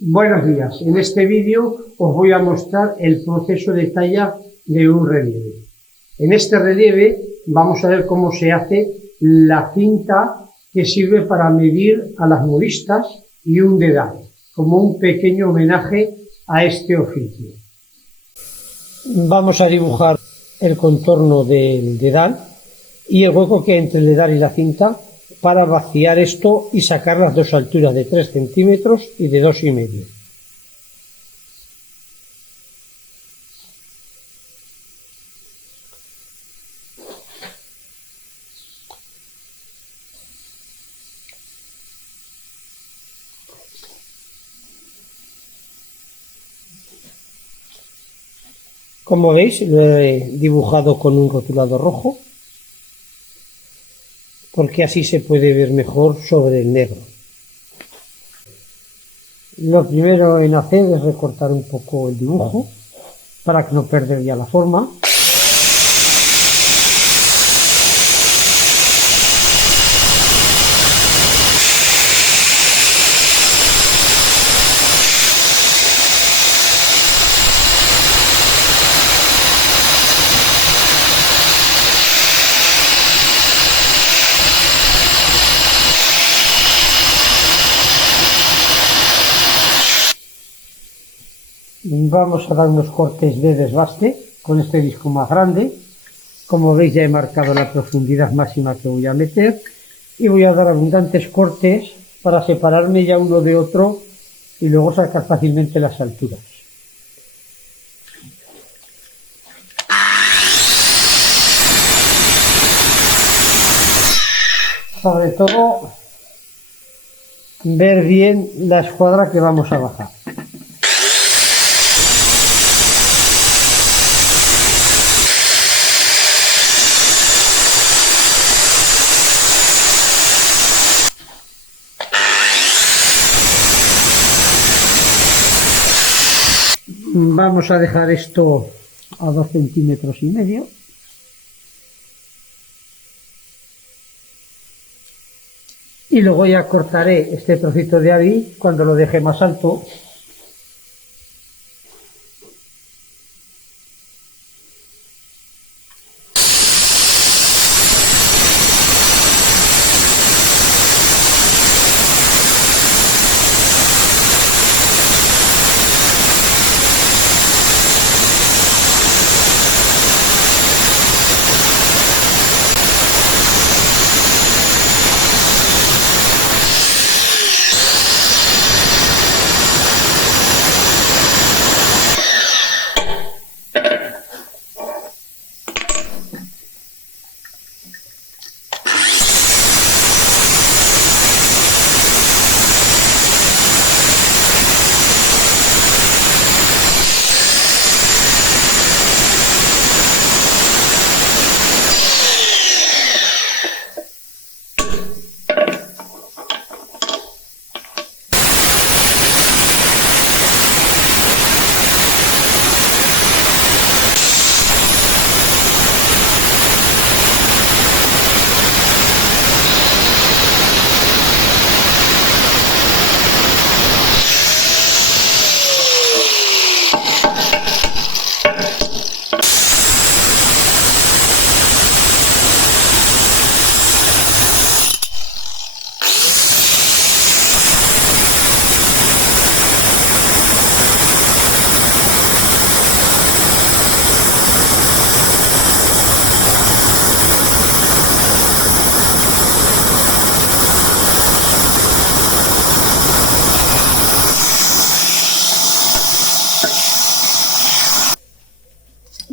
Buenos días, en este vídeo os voy a mostrar el proceso de talla de un relieve. En este relieve vamos a ver cómo se hace la cinta que sirve para medir a las modistas y un dedal, como un pequeño homenaje a este oficio. Vamos a dibujar el contorno del dedal y el hueco que hay entre el dedal y la cinta para vaciar esto y sacar las dos alturas de 3 centímetros y de 2,5. Como veis, lo he dibujado con un rotulador rojo, porque así se puede ver mejor sobre el negro. Lo primero en hacer es recortar un poco el dibujo, para que no perder ya la forma. Vamos a dar unos cortes de desbaste con este disco más grande. Como veis, ya he marcado la profundidad máxima que voy a meter y voy a dar abundantes cortes para separarme ya uno de otro y luego sacar fácilmente las alturas. Sobre todo, ver bien la escuadra que vamos a bajar. Vamos a dejar esto a 2,5 centímetros. Y luego ya cortaré este trocito de ahí cuando lo deje más alto.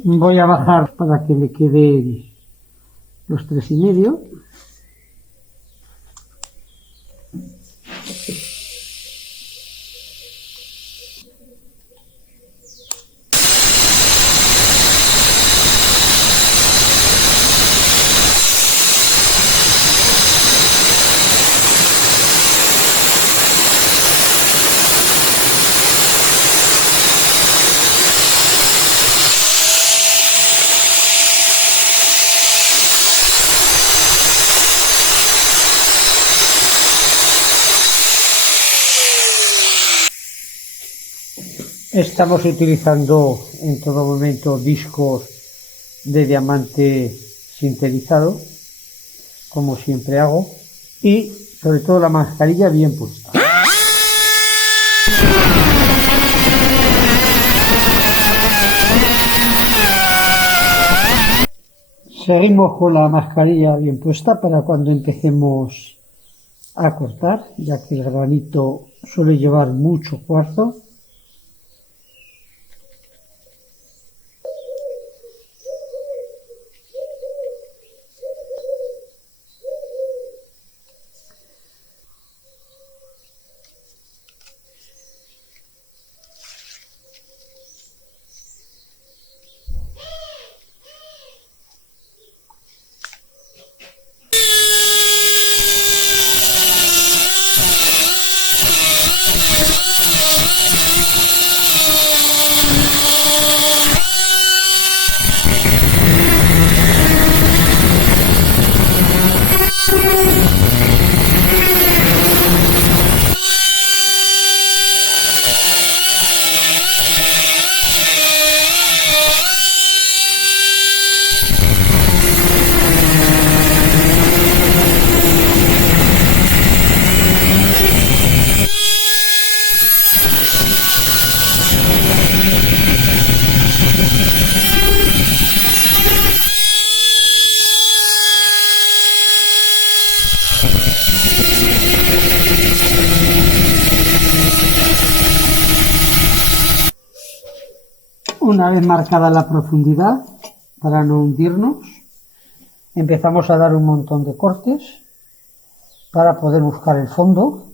Voy a bajar para que me queden los 3,5. Estamos utilizando en todo momento discos de diamante sinterizado, como siempre hago, y sobre todo la mascarilla bien puesta. Seguimos con la mascarilla bien puesta para cuando empecemos a cortar, ya que el granito suele llevar mucho cuarzo. Una vez marcada la profundidad, para no hundirnos, empezamos a dar un montón de cortes para poder buscar el fondo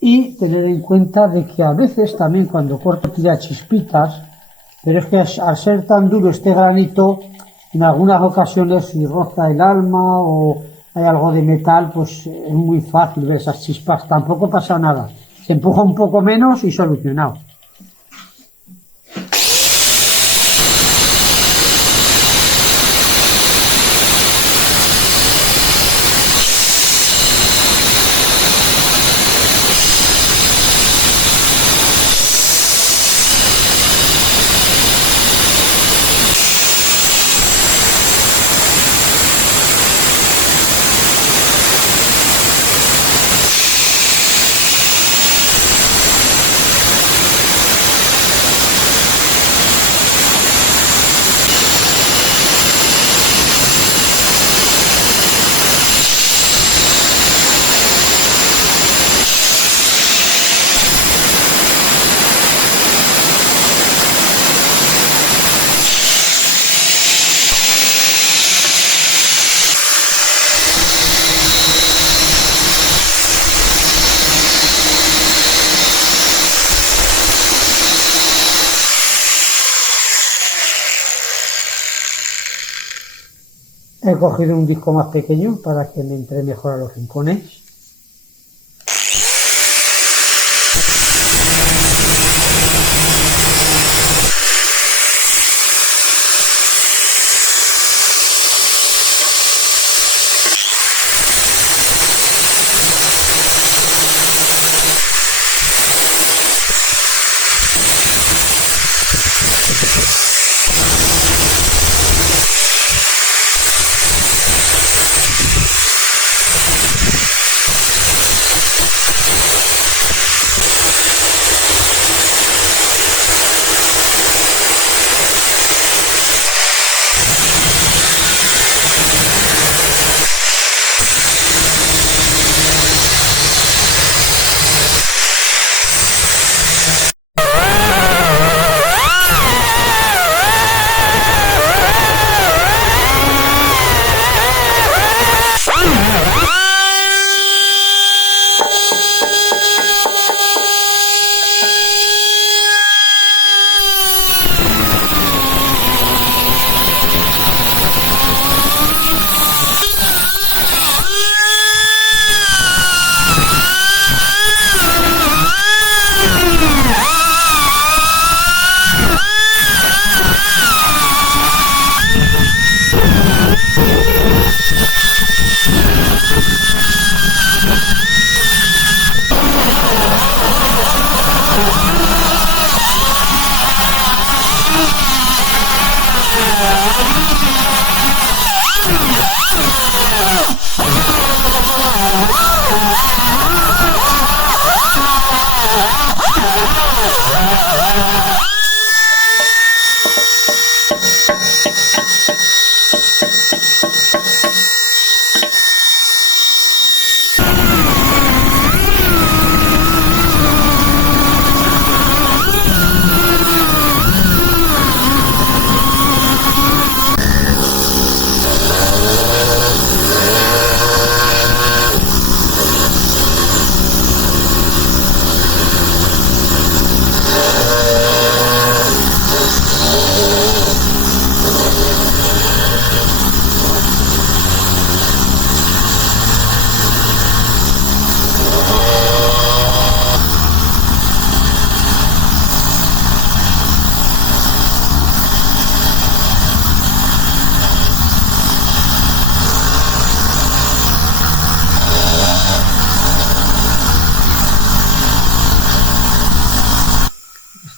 y tener en cuenta de que a veces también cuando corto tira chispitas, pero es que al ser tan duro este granito, en algunas ocasiones si roza el alma o hay algo de metal, pues es muy fácil ver esas chispas, tampoco pasa nada, se empuja un poco menos y solucionado. He cogido un disco más pequeño para que me entre mejor a los rincones.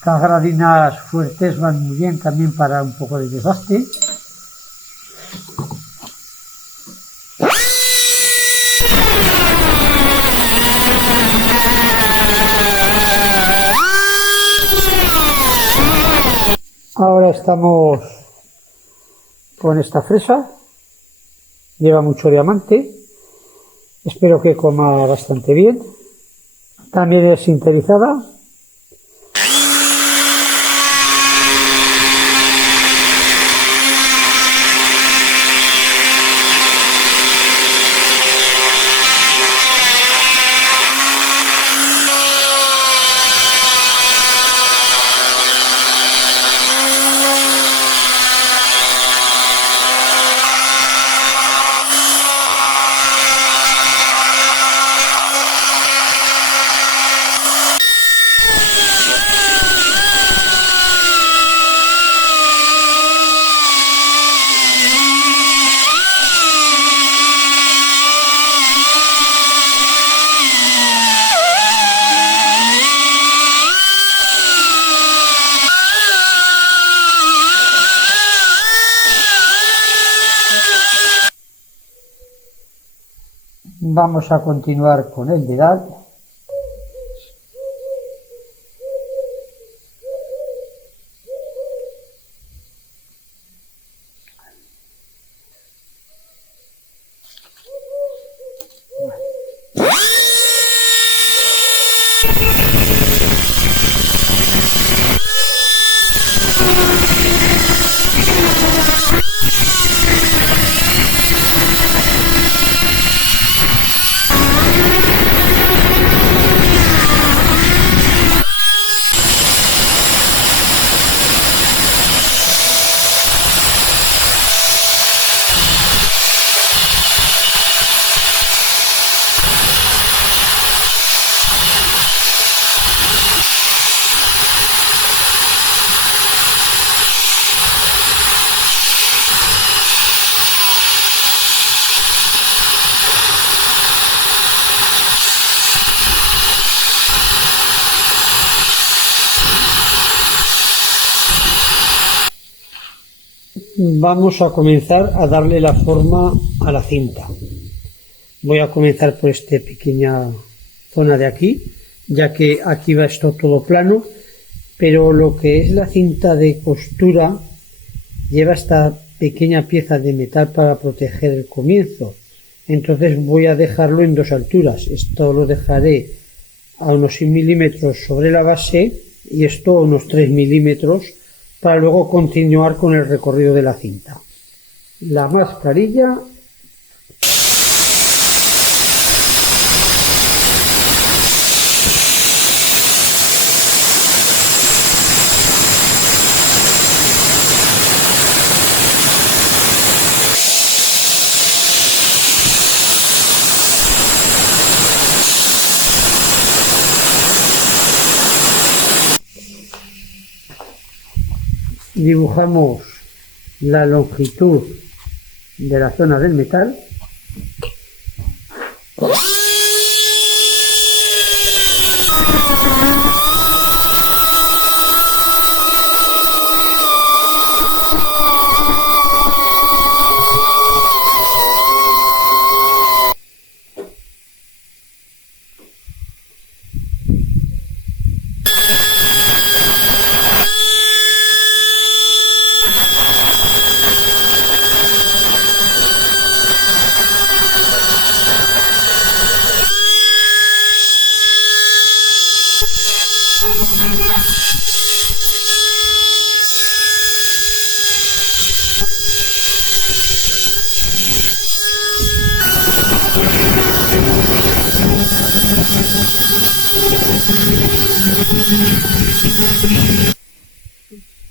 Estas gradinas fuertes van muy bien también para un poco de desgaste. Ahora estamos con esta fresa, lleva mucho diamante, espero que coma bastante bien, también es sinterizada. Vamos a continuar con el dedal. Vamos a comenzar a darle la forma a la cinta. Voy a comenzar por esta pequeña zona de aquí, ya que aquí va esto todo plano, pero lo que es la cinta de costura lleva esta pequeña pieza de metal para proteger el comienzo. Entonces voy a dejarlo en dos alturas. Esto lo dejaré a unos 6 milímetros sobre la base y esto a unos 3 milímetros para luego continuar con el recorrido de la cinta. La mascarilla. Dibujamos la longitud de la zona del metal.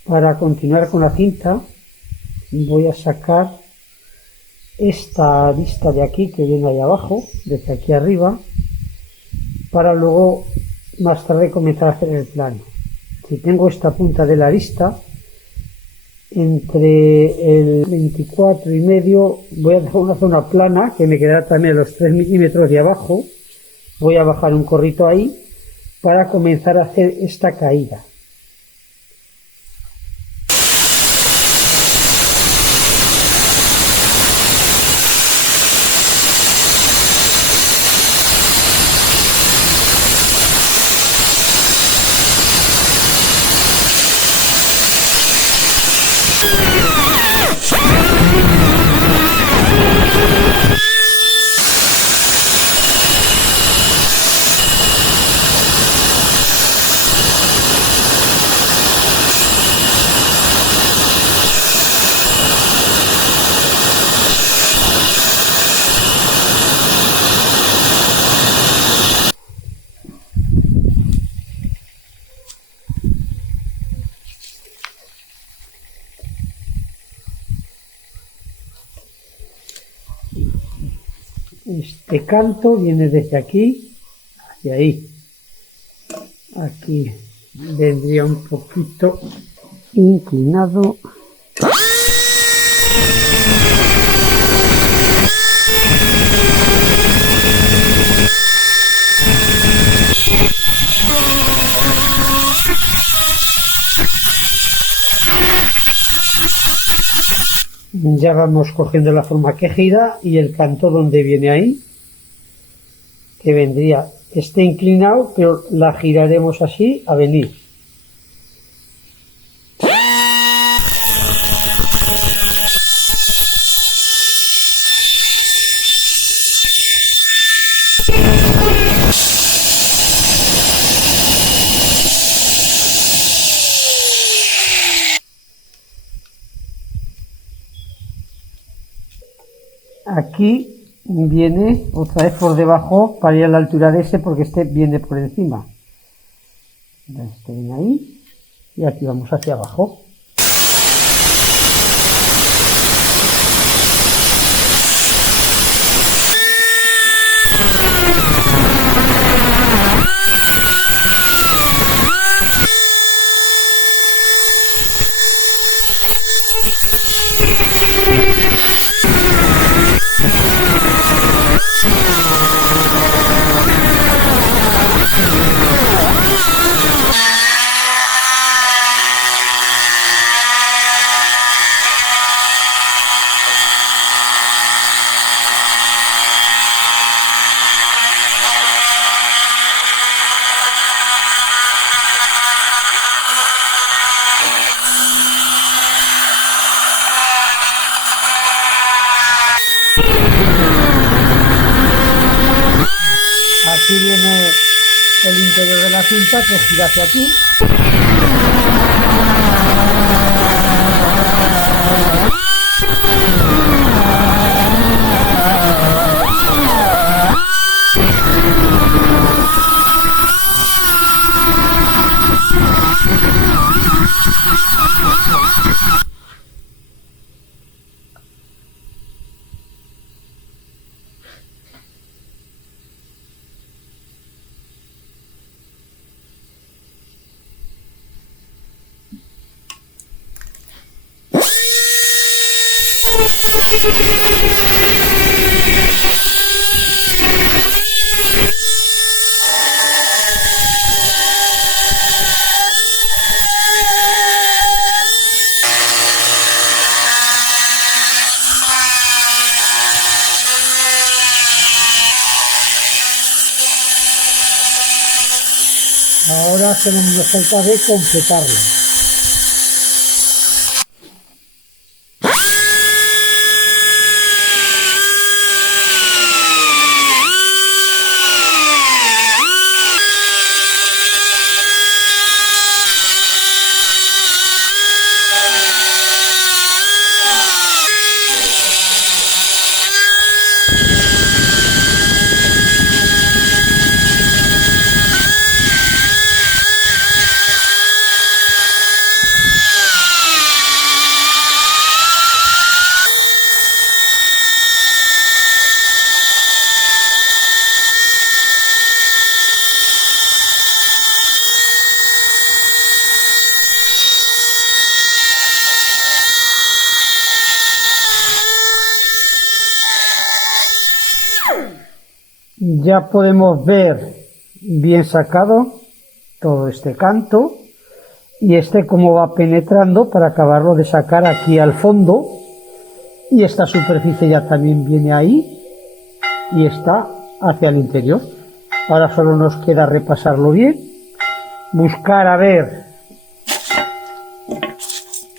Para continuar con la cinta voy a sacar esta arista de aquí que viene ahí abajo, desde aquí arriba, para luego más tarde comenzar a hacer el plano. Si tengo esta punta de la arista, entre el 24 y medio voy a dejar una zona plana que me quedará también a los 3 milímetros de abajo. Voy a bajar un corrito ahí para comenzar a hacer esta caída. Este canto viene desde aquí hacia ahí. Aquí vendría un poquito inclinado. Ya vamos cogiendo la forma que gira y el canto donde viene ahí, que vendría este inclinado, pero la giraremos así a venir. Aquí viene otra vez por debajo para ir a la altura de ese, porque este viene por encima. Este viene ahí y aquí vamos hacia abajo. Aquí viene el interior de la cinta que gira hacia aquí. Ahora tenemos falta de completarlo. Ya podemos ver bien sacado todo este canto y este cómo va penetrando para acabarlo de sacar aquí al fondo, y esta superficie ya también viene ahí y está hacia el interior. Ahora solo nos queda repasarlo bien, buscar a ver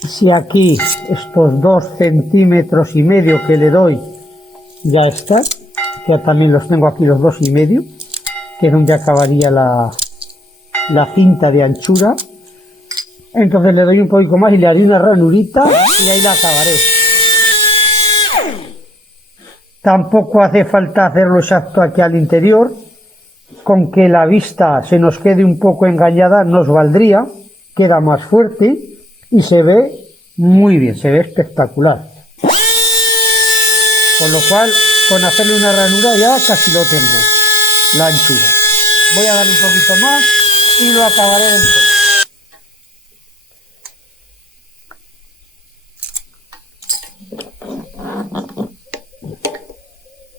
si aquí estos 2,5 centímetros que le doy ya están. Ya también los tengo aquí los 2,5, que es donde acabaría la cinta de anchura. Entonces le doy un poquito más y le haré una ranurita y ahí la acabaré. Tampoco hace falta hacerlo exacto aquí al interior, con que la vista se nos quede un poco engañada nos valdría, queda más fuerte y se ve muy bien, se ve espectacular. Con lo cual, con hacerle una ranura ya casi lo tengo, la anchura. Voy a darle un poquito más y lo acabaré del todo.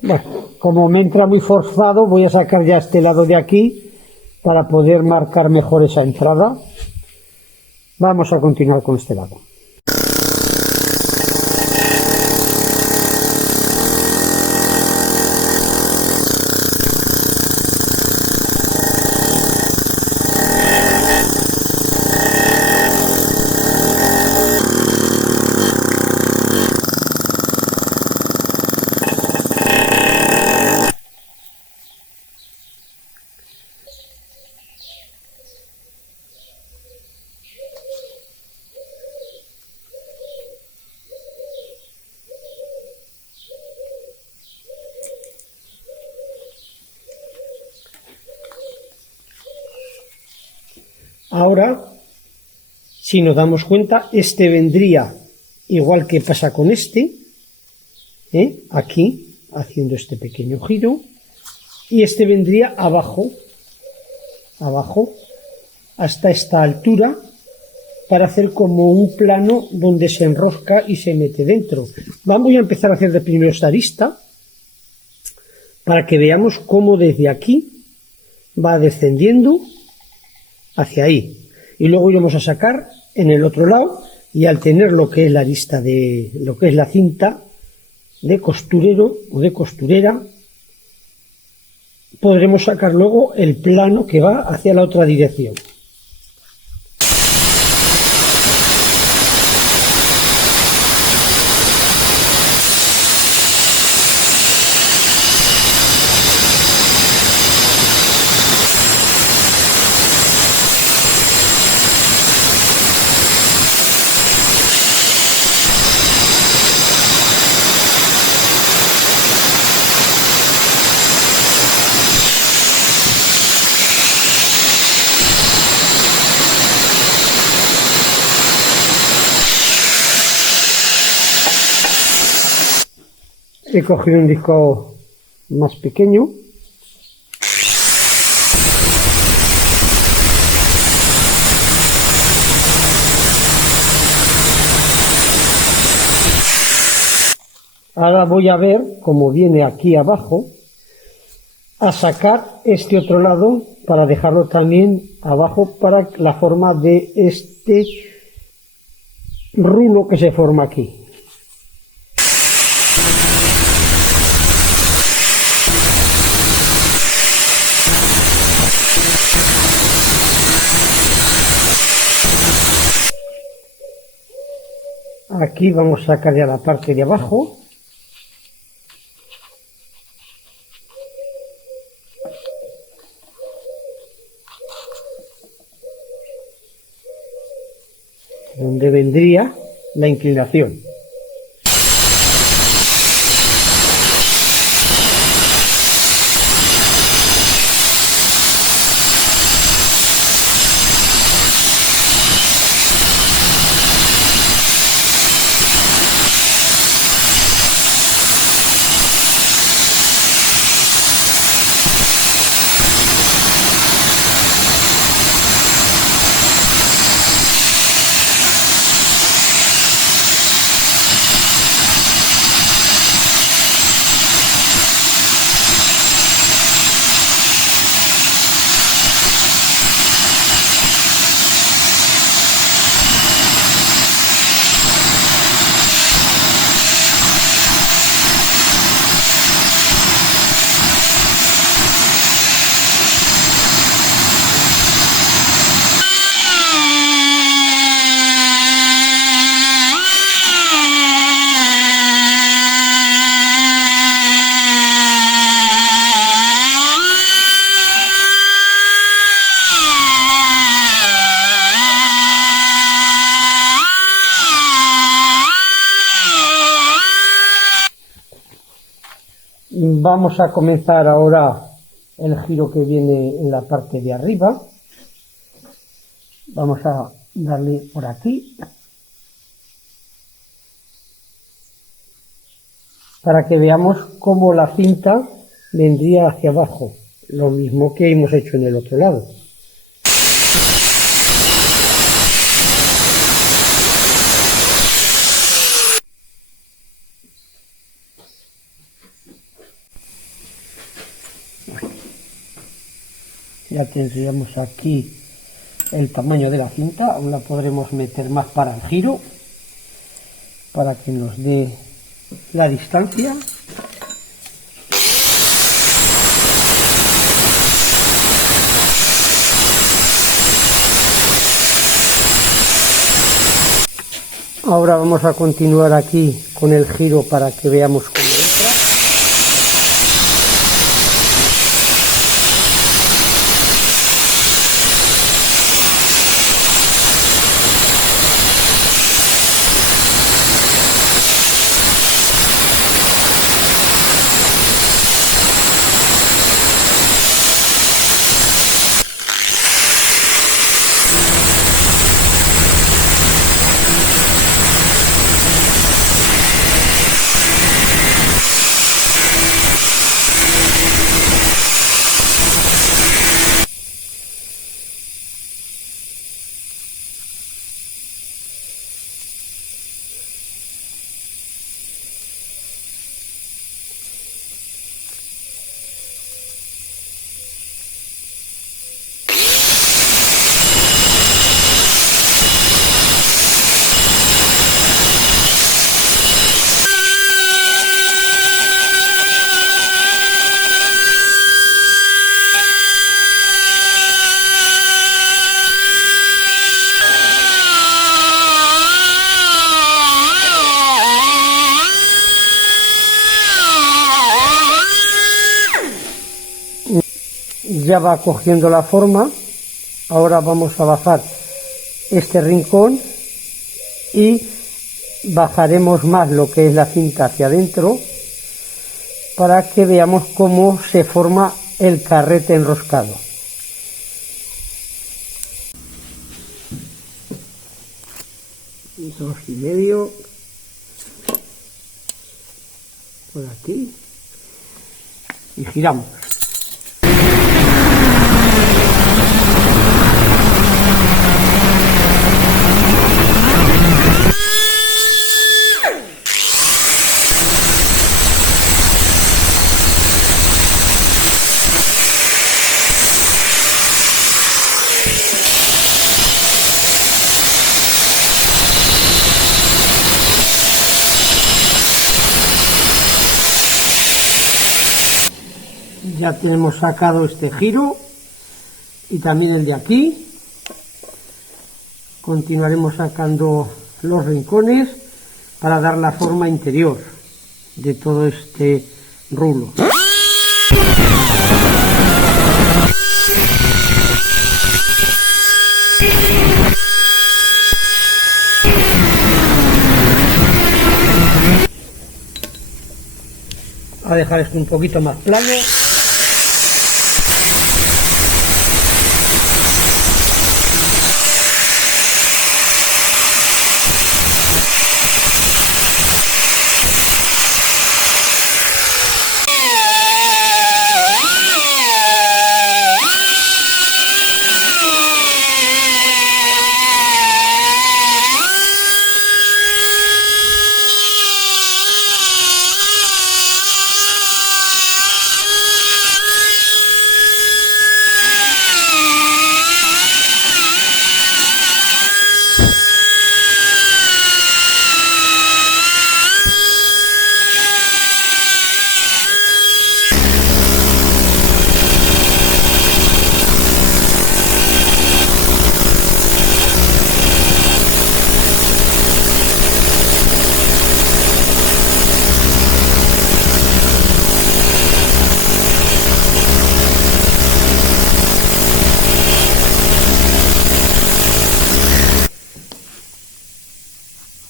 Bueno, como me entra muy forzado, voy a sacar ya este lado de aquí para poder marcar mejor esa entrada. Vamos a continuar con este lado. Ahora, si nos damos cuenta, este vendría igual que pasa con este, aquí, haciendo este pequeño giro, y este vendría abajo, hasta esta altura, para hacer como un plano donde se enrosca y se mete dentro. Vamos a empezar a hacer de primero esta arista, para que veamos cómo desde aquí va descendiendo hacia ahí, y luego iremos a sacar en el otro lado, y al tener lo que es la arista de lo que es la cinta de costurero o de costurera, podremos sacar luego el plano que va hacia la otra dirección. He cogido un disco más pequeño. Ahora voy a ver cómo viene aquí abajo a sacar este otro lado para dejarlo también abajo para la forma de este rulo que se forma aquí. Aquí vamos a sacar ya la parte de abajo. Donde vendría la inclinación. Vamos a comenzar ahora el giro que viene en la parte de arriba. Vamos a darle por aquí. para que veamos cómo la cinta vendría hacia abajo, lo mismo que hemos hecho en el otro lado. Ya tendríamos aquí el tamaño de la cinta, aún la podremos meter más para el giro, para que nos dé la distancia. Ahora vamos a continuar aquí con el giro para que veamos cómo entra. Ya va cogiendo la forma. Ahora vamos a bajar este rincón y bajaremos más lo que es la cinta hacia adentro para que veamos cómo se forma el carrete enroscado. Dos y medio por aquí y giramos. Ya tenemos sacado este giro y también el de aquí. Continuaremos sacando los rincones para dar la forma interior de todo este rulo. A dejar esto un poquito más plano.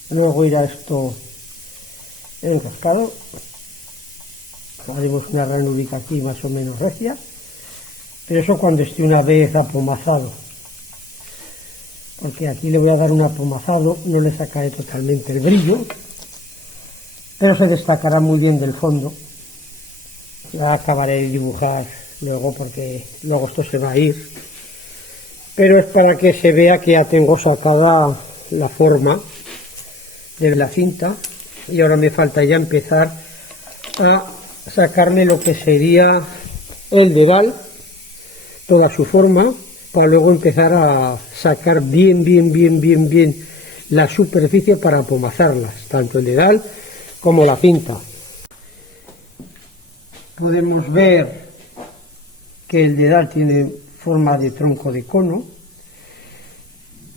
Luego irá esto enroscado. Haremos una ranurica aquí más o menos recia, pero eso cuando esté una vez apomazado, porque aquí le voy a dar un apomazado, no le sacaré totalmente el brillo, pero se destacará muy bien del fondo. La acabaré de dibujar luego porque luego esto se va a ir, pero es para que se vea que ya tengo sacada la forma de la cinta y ahora me falta ya empezar a sacarme lo que sería el dedal, toda su forma, para luego empezar a sacar bien la superficie para apomazarlas, tanto el dedal como la cinta. Podemos ver que el dedal tiene forma de tronco de cono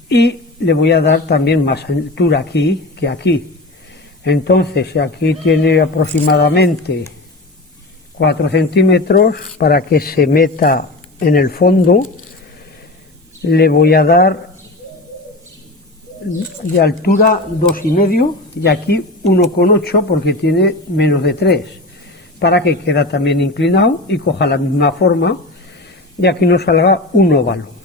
y le voy a dar también más altura aquí que aquí. Entonces, si aquí tiene aproximadamente 4 centímetros, para que se meta en el fondo, le voy a dar de altura 2,5 y aquí 1,8 porque tiene menos de 3, para que quede también inclinado y coja la misma forma y aquí nos salga un óvalo.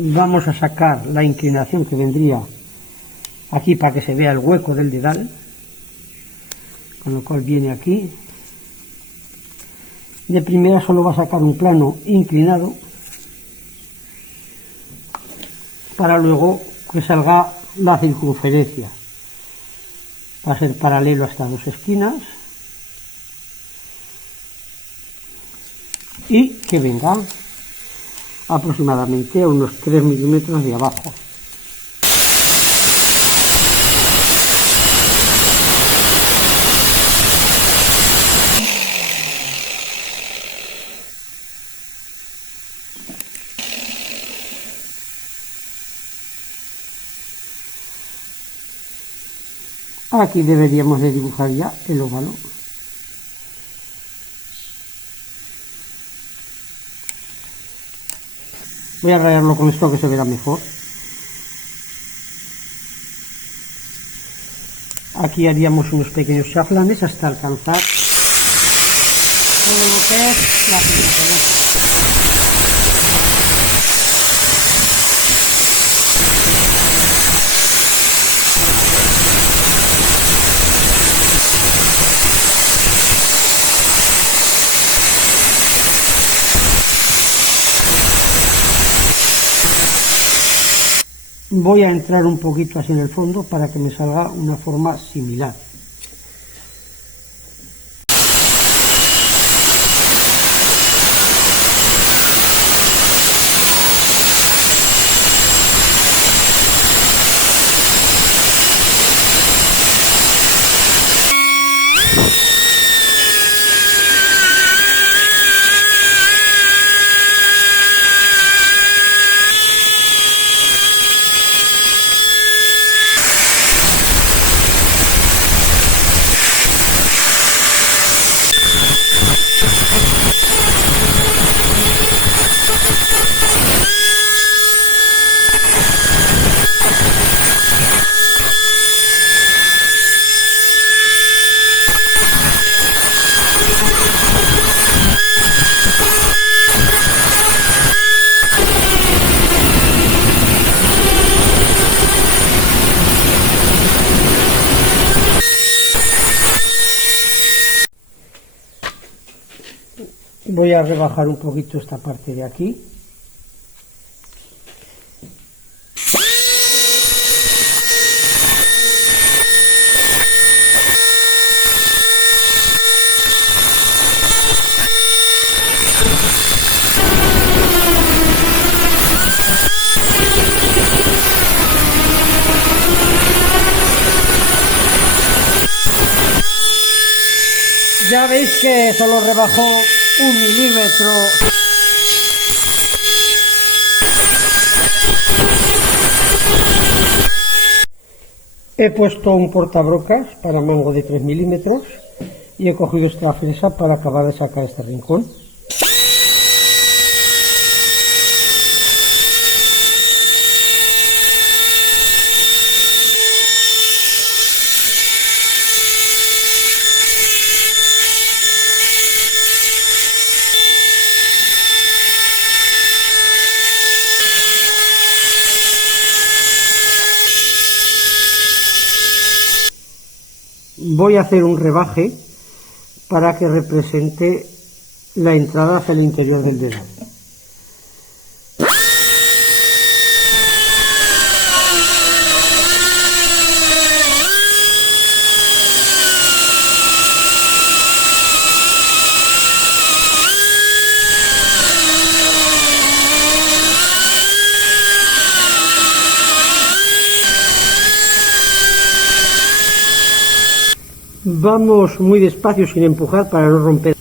Vamos a sacar la inclinación que vendría aquí para que se vea el hueco del dedal, con lo cual viene aquí. De primera solo va a sacar un plano inclinado para luego que salga la circunferencia. Va a ser paralelo a estas dos esquinas y que venga aproximadamente a unos 3 milímetros de abajo. Aquí deberíamos de dibujar ya el óvalo. Voy a rayarlo con esto que se verá mejor. Aquí haríamos unos pequeños chaflanes hasta alcanzar todo lo que es la circunferencia. Voy a entrar un poquito así en el fondo para que me salga una forma similar. Voy a rebajar un poquito esta parte de aquí. Ya veis que solo rebajó 1 milímetro. He puesto un portabrocas para mango de 3 milímetros y he cogido esta fresa para acabar de sacar este rincón. Voy a hacer un rebaje para que represente la entrada hacia el interior del dedal. Vamos muy despacio sin empujar para no romper.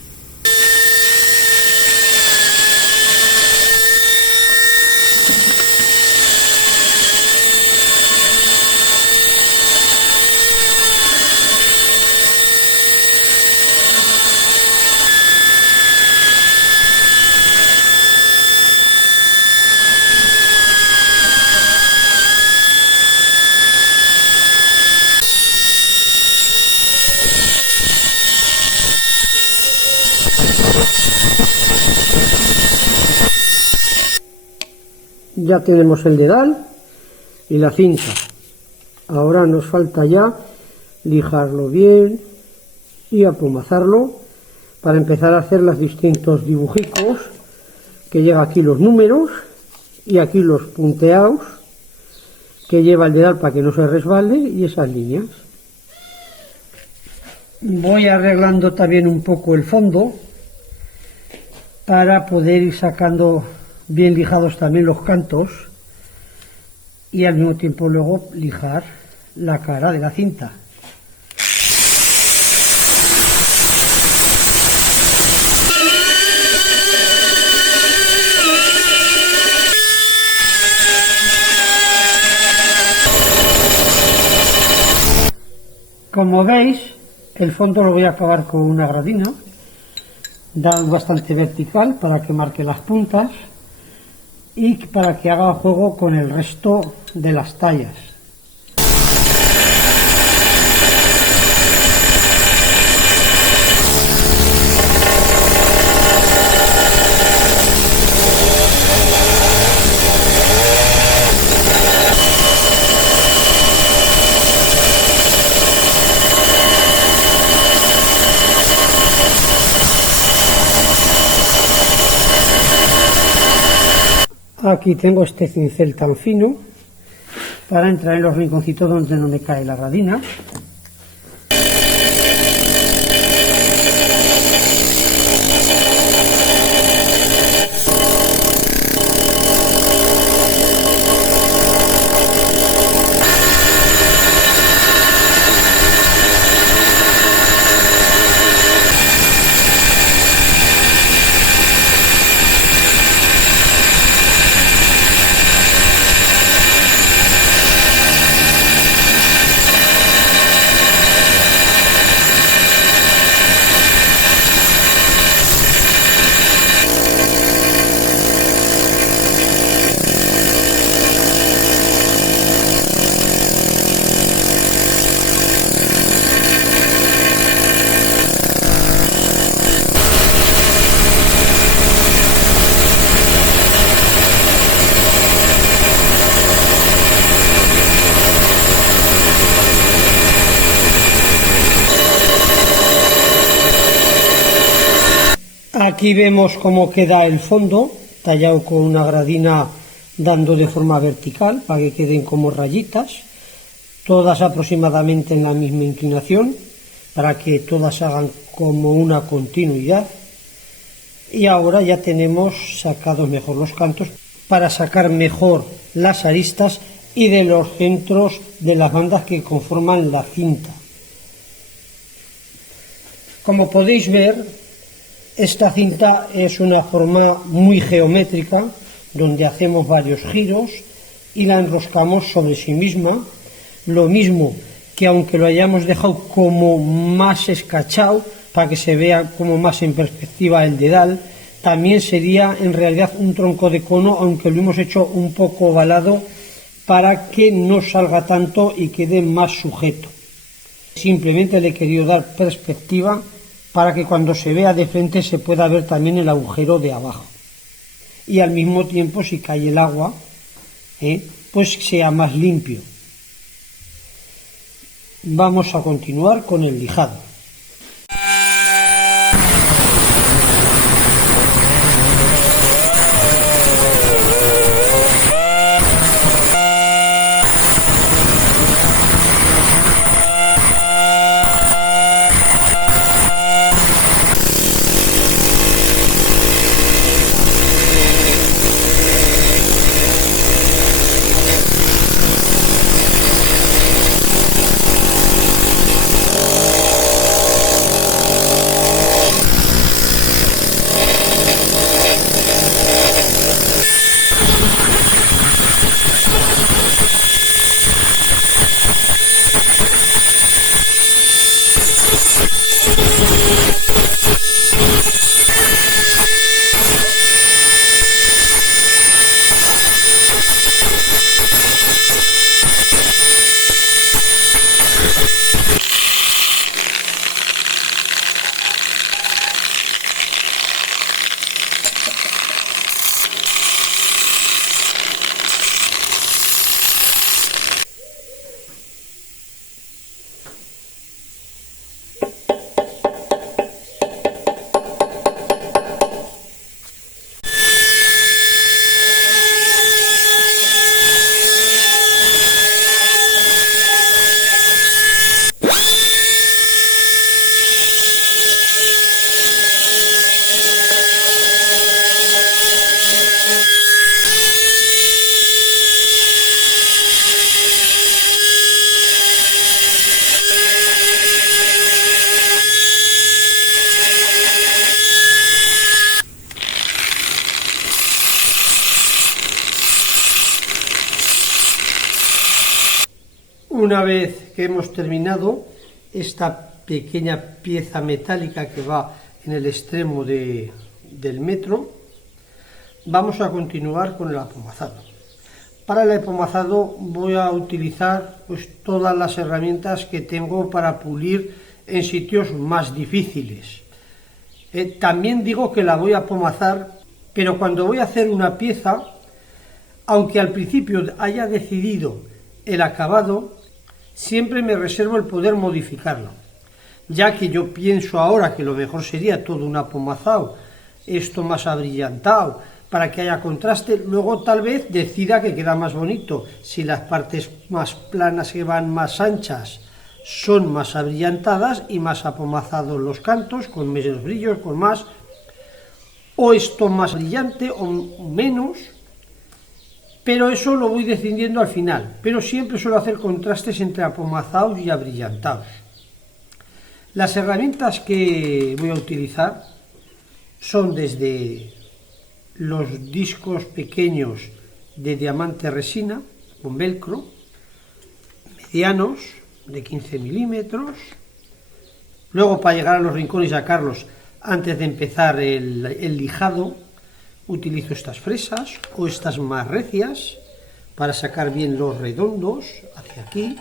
Ya tenemos el dedal y la cinta. Ahora nos falta ya lijarlo bien y apomazarlo para empezar a hacer los distintos dibujicos, que lleva aquí los números y aquí los punteados que lleva el dedal para que no se resbale y esas líneas. Voy arreglando también un poco el fondo para poder ir sacando bien lijados también los cantos y al mismo tiempo luego lijar la cara de la cinta. Como veis, el fondo lo voy a acabar con una gradina, bastante vertical para que marque las puntas y para que haga juego con el resto de las tallas. Aquí tengo este cincel tan fino para entrar en los rinconcitos donde no me cae la gradina. Aquí vemos cómo queda el fondo, tallado con una gradina dando de forma vertical para que queden como rayitas, todas aproximadamente en la misma inclinación, para que todas hagan como una continuidad. Y ahora ya tenemos sacados mejor los cantos para sacar mejor las aristas y de los centros de las bandas que conforman la cinta. Como podéis ver, esta cinta es una forma muy geométrica, donde hacemos varios giros y la enroscamos sobre sí misma, lo mismo que aunque lo hayamos dejado como más escachado, para que se vea como más en perspectiva el dedal, también sería en realidad un tronco de cono, aunque lo hemos hecho un poco ovalado para que no salga tanto y quede más sujeto. Simplemente le he querido dar perspectiva para que cuando se vea de frente se pueda ver también el agujero de abajo. Y al mismo tiempo, si cae el agua, pues sea más limpio. vamos a continuar con el lijado. Una vez que hemos terminado esta pequeña pieza metálica que va en el extremo del metro, vamos a continuar con el apomazado. Para el apomazado voy a utilizar todas las herramientas que tengo para pulir en sitios más difíciles. También digo que la voy a apomazar, pero cuando voy a hacer una pieza, aunque al principio haya decidido el acabado, siempre me reservo el poder modificarlo, ya que yo pienso ahora que lo mejor sería todo un apomazado, esto más abrillantado, para que haya contraste. Luego tal vez decida que queda más bonito si las partes más planas, que van más anchas, son más abrillantadas y más apomazados los cantos, con menos brillos, con más, o esto más brillante o menos. Pero eso lo voy decidiendo al final, pero siempre suelo hacer contrastes entre apomazados y abrillantados. Las herramientas que voy a utilizar son desde los discos pequeños de diamante resina con velcro, medianos de 15 milímetros, luego para llegar a los rincones y sacarlos antes de empezar el lijado, utilizo estas fresas o estas más recias para sacar bien los redondos hacia aquí,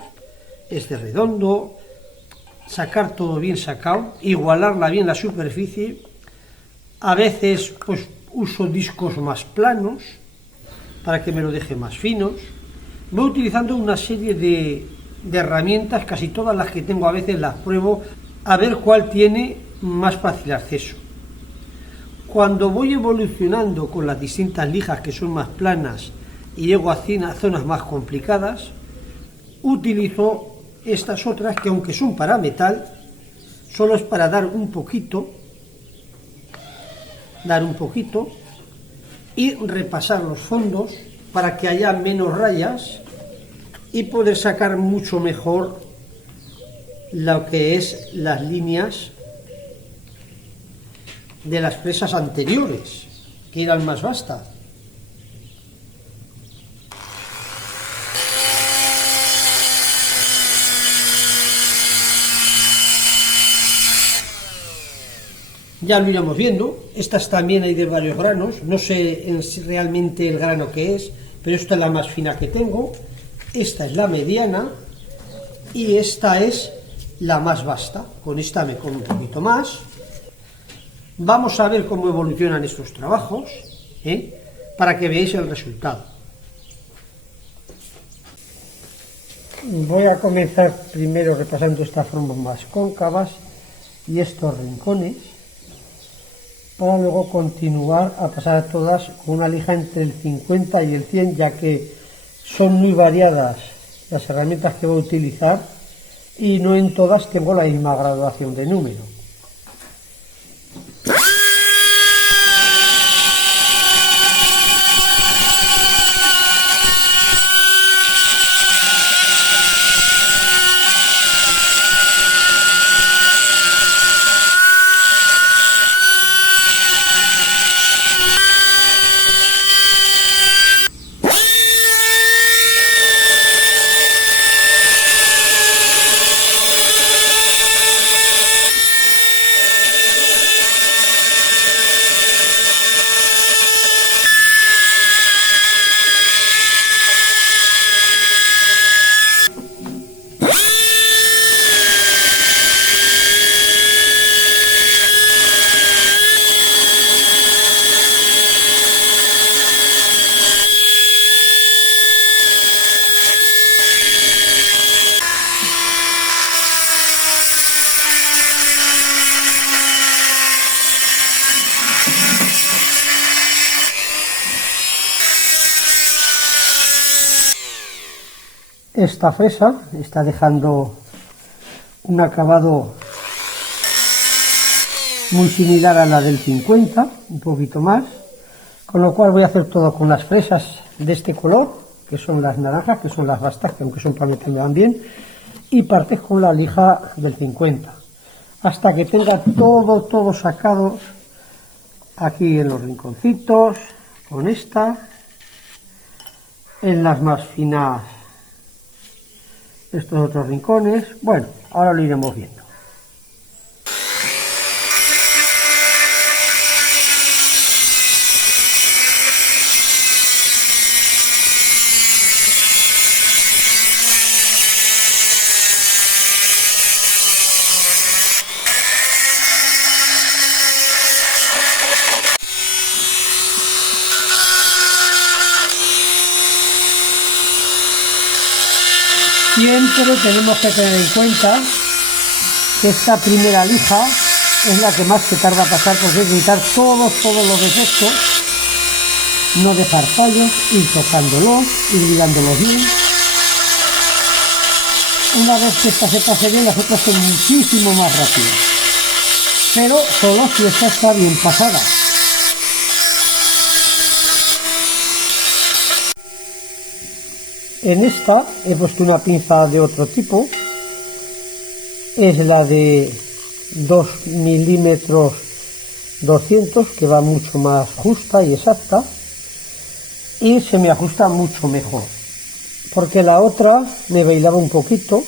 este redondo, sacar todo bien sacado, igualarla bien la superficie. A veces pues uso discos más planos para que me lo deje más finos. Voy utilizando una serie de herramientas, casi todas las que tengo a veces las pruebo a ver cuál tiene más fácil acceso. Cuando voy evolucionando con las distintas lijas que son más planas y llego a zonas más complicadas, utilizo estas otras que, aunque son para metal, solo es para dar un poquito y repasar los fondos para que haya menos rayas y poder sacar mucho mejor lo que es las líneas de las fresas anteriores, que eran más vastas. Ya lo iremos viendo. Estas también hay de varios granos, no sé realmente el grano que es, pero esta es la más fina que tengo, esta es la mediana y esta es la más vasta. Con esta me como un poquito más. Vamos a ver cómo evolucionan estos trabajos, para que veáis el resultado. Voy a comenzar primero repasando estas formas más cóncavas y estos rincones, para luego continuar a pasar todas con una lija entre el 50 y el 100, ya que son muy variadas las herramientas que voy a utilizar y no en todas tengo la misma graduación de número. Esta fresa está dejando un acabado muy similar a la del 50, un poquito más, con lo cual voy a hacer todo con las fresas de este color, que son las naranjas, que son las bastas, que aunque son para meterme van bien, y partes con la lija del 50, hasta que tenga todo sacado aquí en los rinconcitos, con esta, en las más finas, estos otros rincones. Bueno, ahora lo iremos viendo. Siempre tenemos que tener en cuenta que esta primera lija es la que más se tarda a pasar, porque hay que quitar todos los defectos, no dejar fallos, ir tocándolos, ir ligándolos bien. Una vez que esta se pase bien, las otras son muchísimo más rápidas, pero solo si esta está bien pasada. En esta he puesto una pinza de otro tipo, es la de 2 milímetros 200, que va mucho más justa y exacta, y se me ajusta mucho mejor, porque la otra me bailaba un poquito.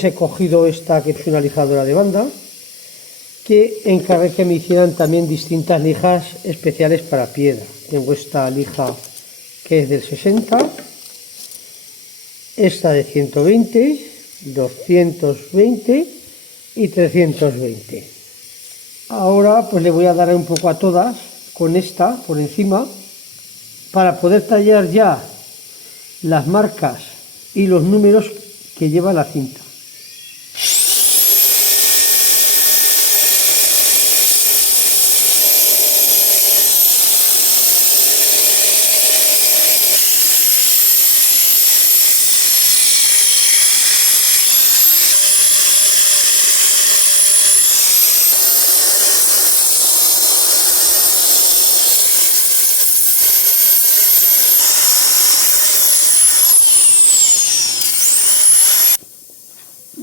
He cogido esta que es una lijadora de banda, que encargué que me hicieran también distintas lijas especiales para piedra. Tengo esta lija que es del 60, esta de 120, 220 y 320. Ahora pues le voy a dar un poco a todas con esta por encima para poder tallar ya las marcas y los números que lleva la cinta.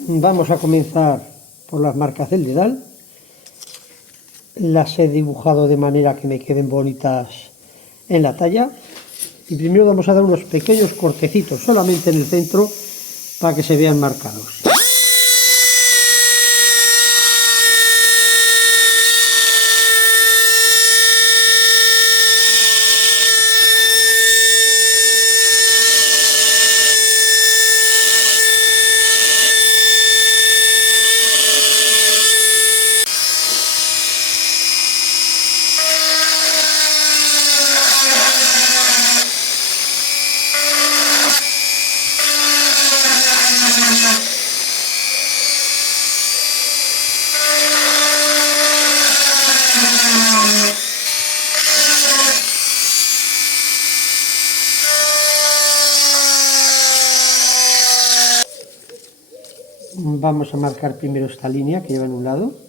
Vamos a comenzar por las marcas del dedal. Las he dibujado de manera que me queden bonitas en la talla. Y primero vamos a dar unos pequeños cortecitos solamente en el centro para que se vean marcados. Vamos a marcar primero esta línea que lleva en un lado.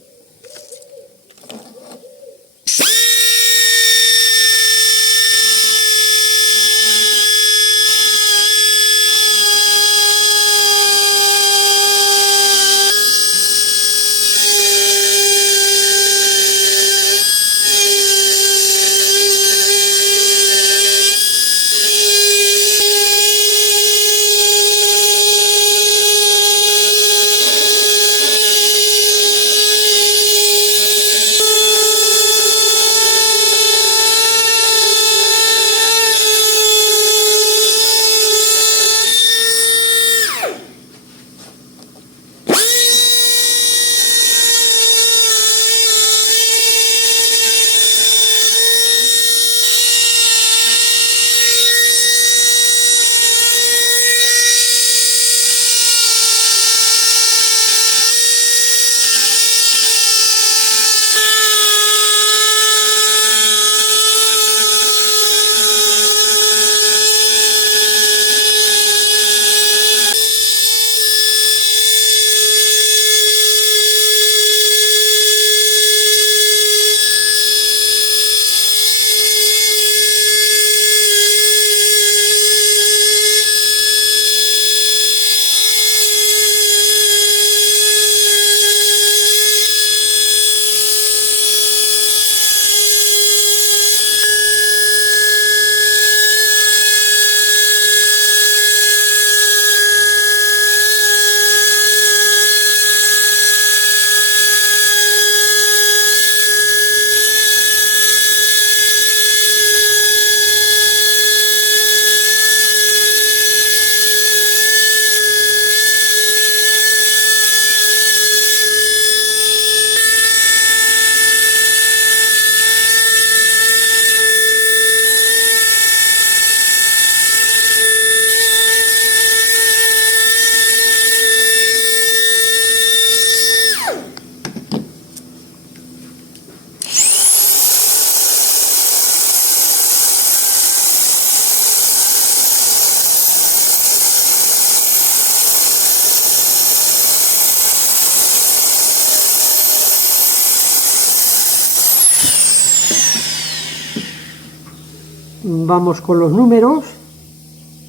Vamos con los números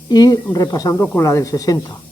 y repasando con la del 60.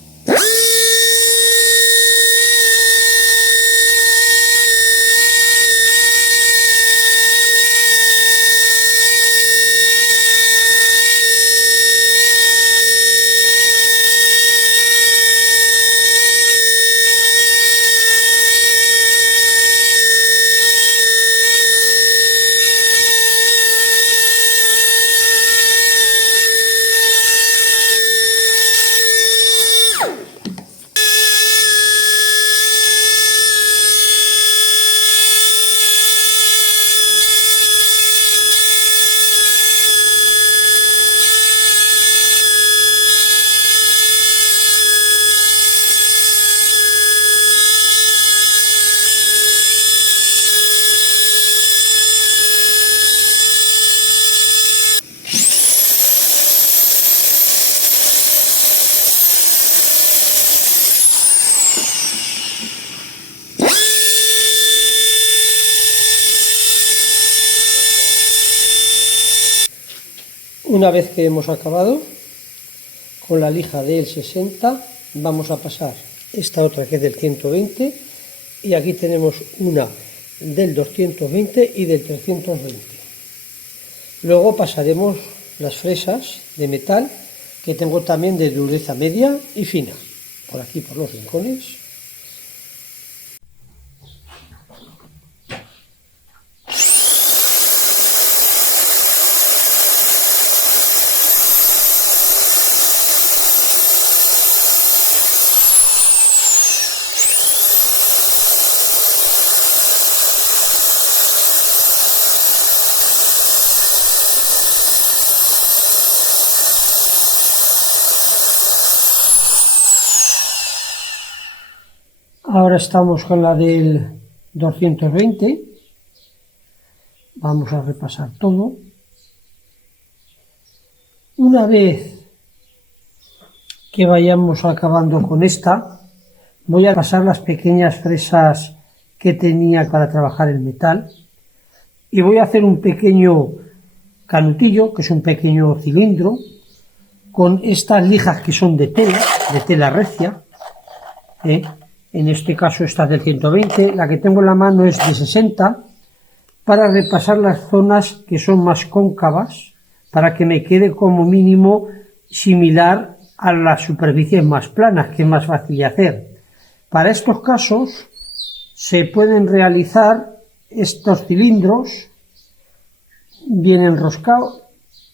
Una vez que hemos acabado con la lija del 60, vamos a pasar esta otra que es del 120 y aquí tenemos una del 220 y del 320. Luego pasaremos las fresas de metal que tengo también de dureza media y fina, por aquí por los rincones. Ahora estamos con la del 220, vamos a repasar todo. Una vez que vayamos acabando con esta, voy a pasar las pequeñas fresas que tenía para trabajar el metal y voy a hacer un pequeño canutillo, que es un pequeño cilindro, con estas lijas que son de tela recia, en este caso esta es del 120, la que tengo en la mano es de 60, para repasar las zonas que son más cóncavas, para que me quede como mínimo similar a las superficies más planas, que es más fácil de hacer. Para estos casos se pueden realizar estos cilindros bien enroscados.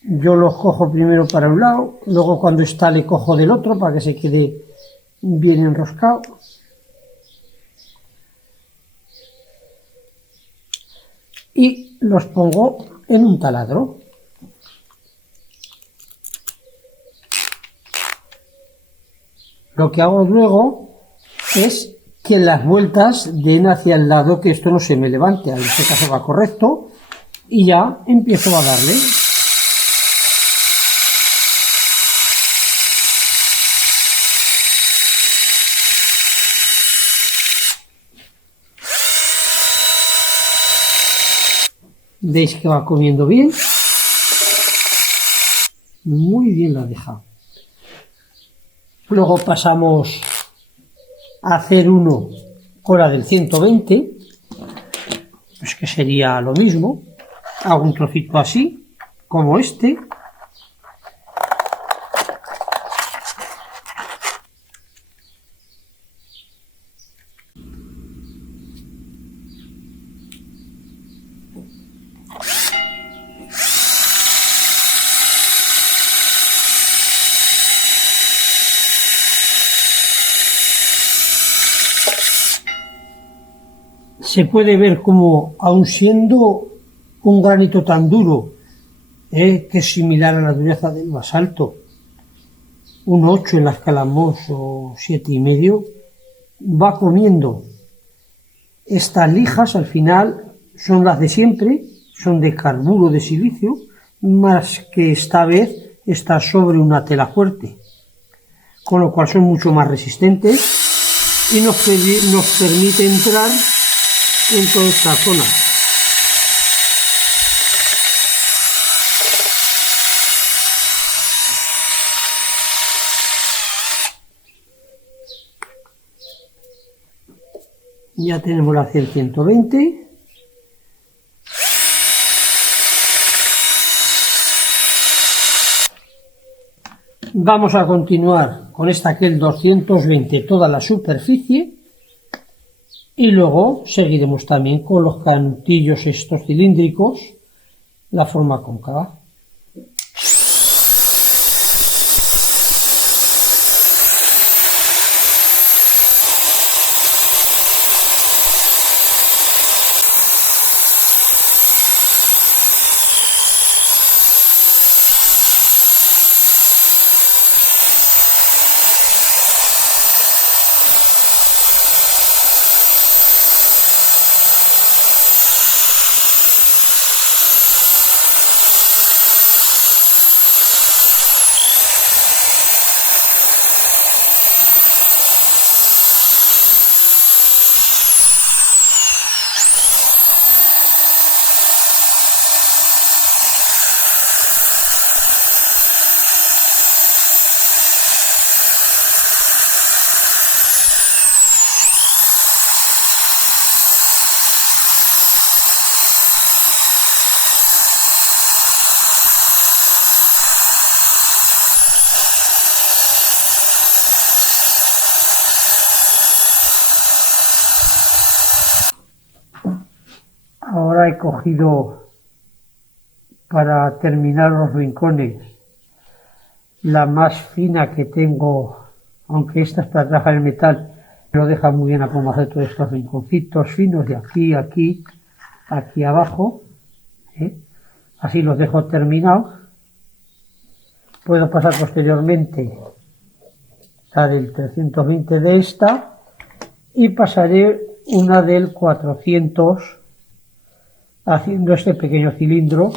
Yo los cojo primero para un lado, luego cuando está le cojo del otro para que se quede bien enroscado. Y los pongo en un taladro. Lo que hago luego es que las vueltas den hacia el lado, que esto no se me levante, en este caso va correcto, y ya empiezo a darle. ¿Veis que va comiendo bien? Muy bien la deja. Luego pasamos a hacer uno con la del 120, pues que sería lo mismo. Hago un trocito así, como este. Se puede ver como, aun siendo un granito tan duro, que es similar a la dureza del basalto, un 8 en la escala Mohs o 7,5, va comiendo. Estas lijas al final son las de siempre, son de carburo de silicio, más que esta vez está sobre una tela fuerte, con lo cual son mucho más resistentes y nos permite entrar en toda esta zona. Ya tenemos la 120. Vamos a continuar con esta que es el 220, toda la superficie. Y luego seguiremos también con los canutillos estos cilíndricos, la forma cóncava. he cogido para terminar los rincones la más fina que tengo, aunque esta es para trabajar el metal, lo deja muy bien apomazado todos estos rinconcitos finos de aquí, aquí, aquí abajo, así los dejo terminados. Puedo pasar posteriormente la del 320 de esta y pasaré una del 400 haciendo este pequeño cilindro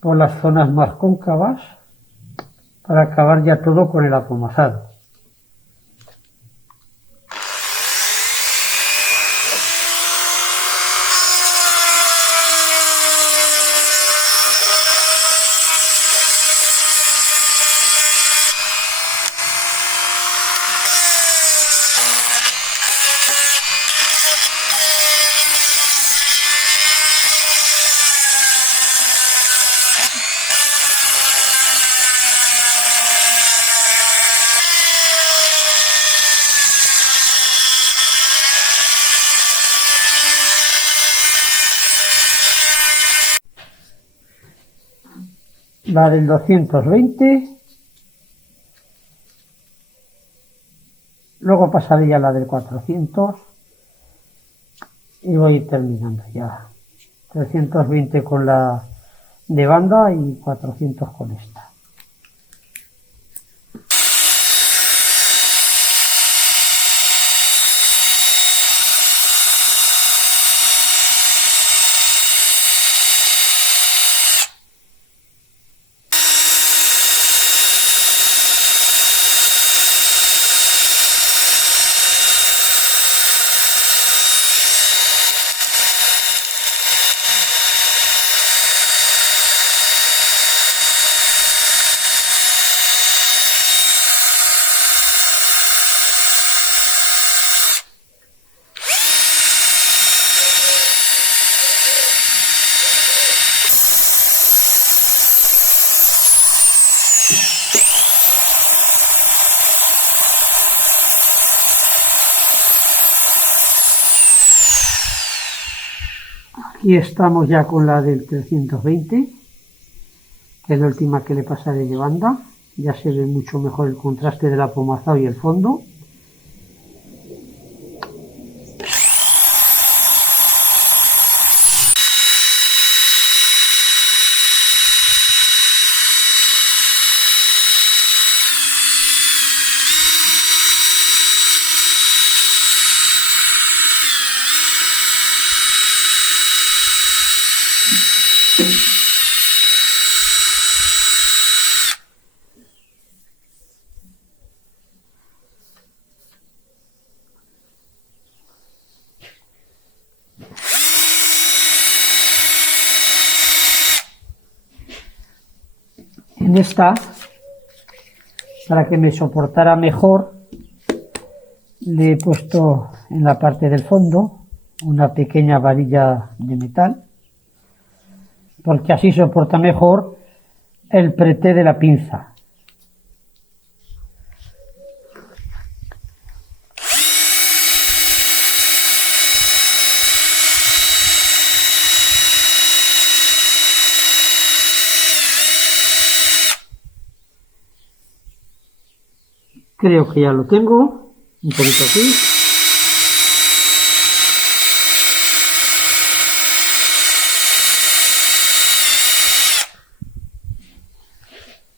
por las zonas más cóncavas para acabar ya todo con el apomazado. La del 220, luego pasaré ya la del 400 y voy a ir terminando ya. 320 con la de banda y 400 con esta. Aquí estamos ya con la del 320, que es la última que le pasaré de banda. Ya se ve mucho mejor el contraste del apomazado y el fondo. En esta, para que me soportara mejor, le he puesto en la parte del fondo una pequeña varilla de metal, porque así soporta mejor el preté de la pinza. Creo que ya lo tengo, un poquito aquí.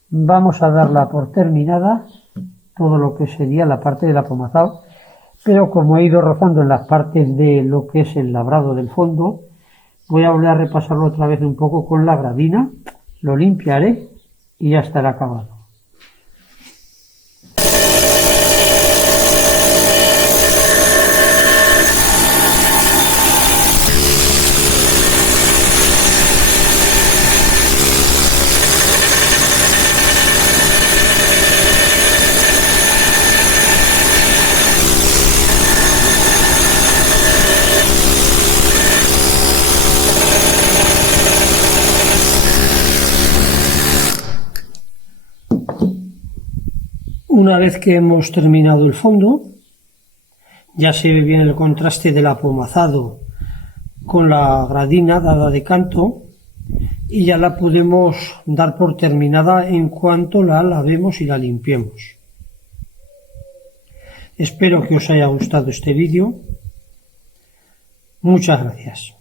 Vamos a darla por terminada, todo lo que sería la parte del apomazado, pero como he ido rozando en las partes de lo que es el labrado del fondo, voy a volver a repasarlo otra vez un poco con la gravina, lo limpiaré y ya estará acabado. Una vez que hemos terminado el fondo, ya se ve bien el contraste del apomazado con la gradina dada de canto y ya la podemos dar por terminada en cuanto la lavemos y la limpiemos. Espero que os haya gustado este vídeo. Muchas gracias.